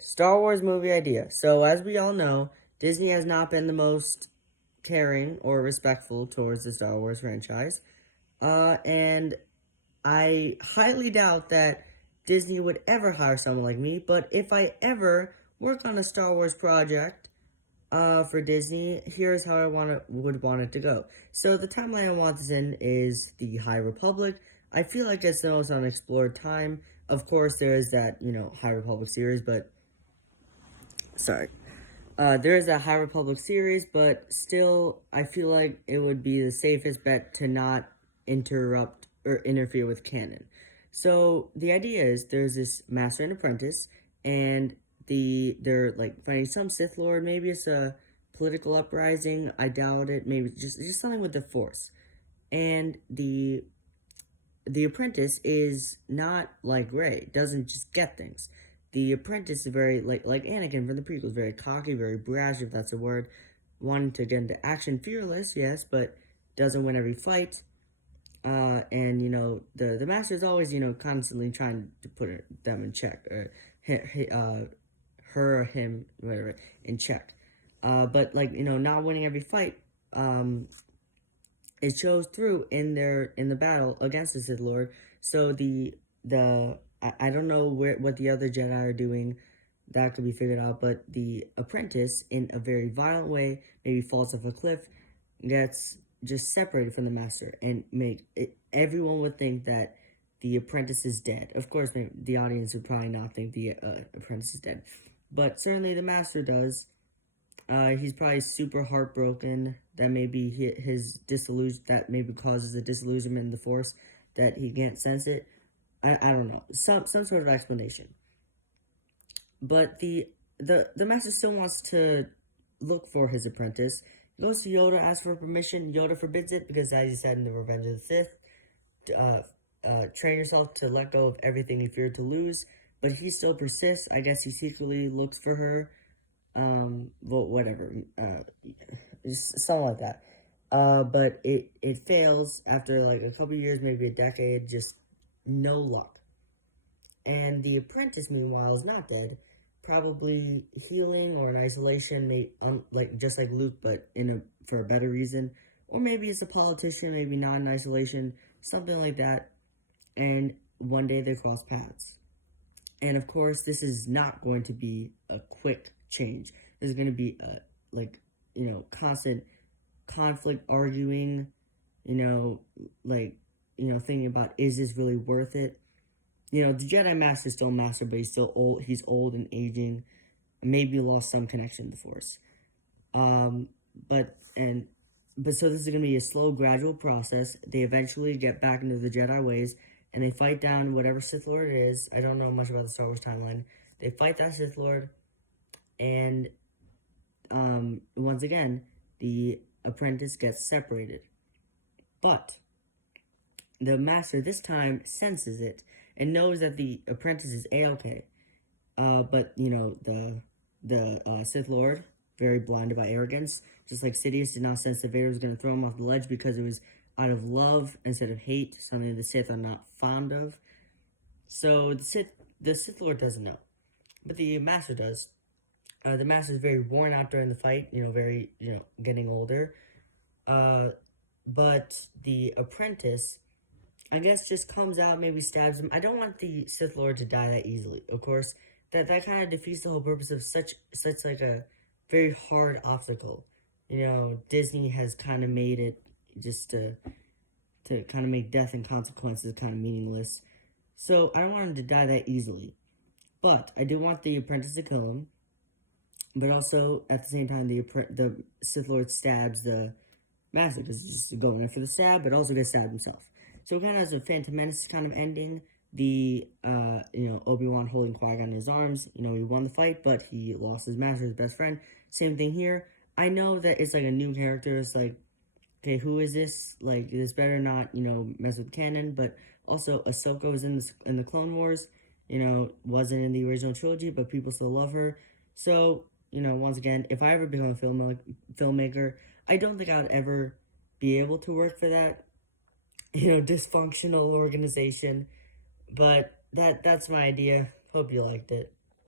Star Wars movie idea. So, as we all know, Disney has not been the most caring or respectful towards the Star Wars franchise. And I highly doubt that Disney would ever hire someone like me. But if I ever work on a Star Wars project, for Disney, here's how I would want it to go. So the timeline I want this in is the High Republic. I feel like it's the most unexplored time. Of course, there is that High Republic series, but sorry, there is a High Republic series, but still, I feel like it would be the safest bet to not interrupt or interfere with canon. So the idea is there's this master and apprentice, and they're like fighting some Sith Lord. Maybe it's a political uprising. I doubt it. Maybe just something with the Force. And the apprentice is not like Rey. Doesn't just get things. The apprentice is very like Anakin from the prequels, very cocky, very brash, if that's a word. Wanting to get into action, fearless, yes, but doesn't win every fight. And the master is always constantly trying to put them in check, or her or him, whatever, in check. But not winning every fight. It shows through in the battle against the Sith Lord. So I don't know what the other Jedi are doing. That could be figured out, but the apprentice, in a very violent way, maybe falls off a cliff, gets just separated from the master, and everyone would think that the apprentice is dead. Of course, the audience would probably not think the apprentice is dead, but certainly the master does. He's probably super heartbroken. That maybe his disillusion, that maybe causes a disillusionment in the Force, that he can't sense it. I don't know, some sort of explanation. But the master still wants to look for his apprentice. He goes to Yoda, asks for permission. Yoda forbids it because, as he said in the Revenge of the Sith, train yourself to let go of everything you feared to lose. But he still persists. I guess he secretly looks for her. Well, whatever, something like that. But it fails after like a couple years, maybe a decade, just no luck. And the apprentice, meanwhile, is not dead, probably healing or in isolation, like just like Luke, but for a better reason. Or maybe it's a politician, maybe not in isolation, something like that. And one day they cross paths. And of course, this is not going to be a quick change. There's going to be a constant conflict, arguing, thinking about, is this really worth it? The Jedi Master is still a master, but he's still old. He's old and aging, maybe lost some connection to the Force. But so this is going to be a slow, gradual process. They eventually get back into the Jedi ways, and they fight down whatever Sith Lord it is. I don't know much about the Star Wars timeline. They fight that Sith Lord, and once again, the apprentice gets separated. But the master this time senses it and knows that the apprentice is A-okay. But the Sith Lord, very blinded by arrogance, just like Sidious did not sense that Vader was going to throw him off the ledge because it was out of love instead of hate, something the Sith are not fond of. So the Sith Lord doesn't know, but the master does. The master is very worn out during the fight, very, getting older. But the apprentice, I guess, just comes out, maybe stabs him. I don't want the Sith Lord to die that easily. Of course, that kind of defeats the whole purpose of such like a very hard obstacle. Disney has kind of made it just to kind of make death and consequences kind of meaningless. So I don't want him to die that easily. But I do want the apprentice to kill him. But also, at the same time, the Sith Lord stabs the master because he's going in for the stab, but also gets stabbed himself. So it kind of has a Phantom Menace kind of ending. The, Obi-Wan holding Qui-Gon in his arms. He won the fight, but he lost his master, his best friend. Same thing here. I know that it's like a new character. It's like, okay, who is this? Like, this better not, mess with canon. But also, Ahsoka was in the Clone Wars. Wasn't in the original trilogy, but people still love her. So, once again, if I ever become a filmmaker, I don't think I would ever be able to work for that, dysfunctional organization. But that's my idea. Hope you liked it.